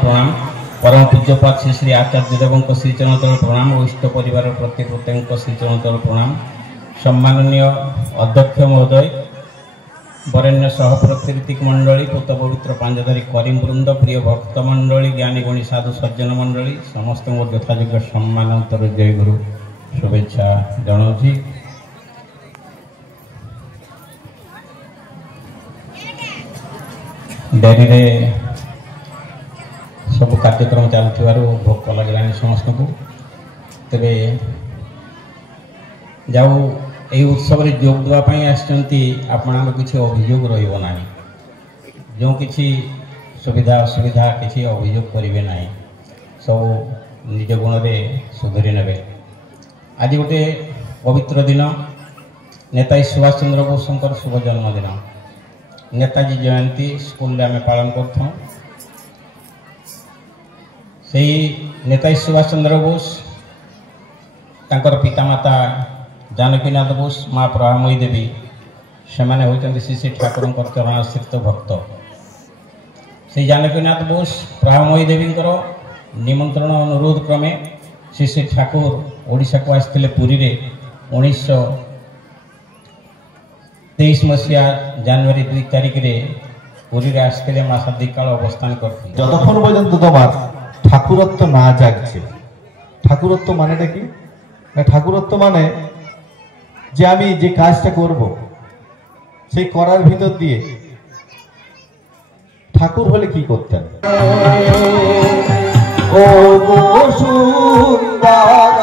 प्रणाम परम पूज्यपाद श्री श्री आचार्य देव श्रीचरण तल प्रणाम और इष्ट परिवार प्रत्येक प्रत्येक श्रीचरण तल प्रणाम। सम्माननीय अध्यक्ष महोदय, वरेण्य सहप्रतिनिधिक मंडली, पुत पवित्र पांचधारी करीम वृंद, प्रिय भक्त मंडली, ज्ञानी गुणी साधु सज्जन मंडली समस्त यथायोग्य सम्मानतर जय गुरु शुभेच्छा जनाऊँगी। डेरी रे सब कार्यक्रम चलू भोक लगे समस्त को तेरे जाऊ यही उत्सव जोग देवाई आपण किसी अभियोग रहा जो किसी सुविधा असुविधा किसी अभियोग करेंगे ना, सब निज गुण में सुधरी ने। आज गोटे पवित्र दिन, नेताजी सुभाष चंद्र बोसंकर शुभ जन्मदिन, नेताजी जयंती स्कूल आम पालन कर। नेताजी सुभाष चंद्र बोस तांकर पितामाता जानकीनाथ बोस, माँ प्रभामयी देवी से माने होते श्री श्री ठाकुर चरणाश्रित भक्त। से जानकीनाथ बोस प्रभामयी देवी निमंत्रण अनुरोध क्रमे श्री श्री ठाकुर ओडिशा को आसते पुरी रे 1923 मसीहा जनवरी 2 तारिख रे पुरी रे आसते मासाधिक काल अवस्थान करते। যতক্ষণ পর্যন্ত তোমার ঠাকুরত্ব না জাগছে, ঠাকুরত্ব মানেটা কি? ঠাকুরত্ব মানে যে আমি যে কাজটা করব সেই করার ভিতর দিয়ে ঠাকুর হলে কি করতেন? ও গো সুন্দর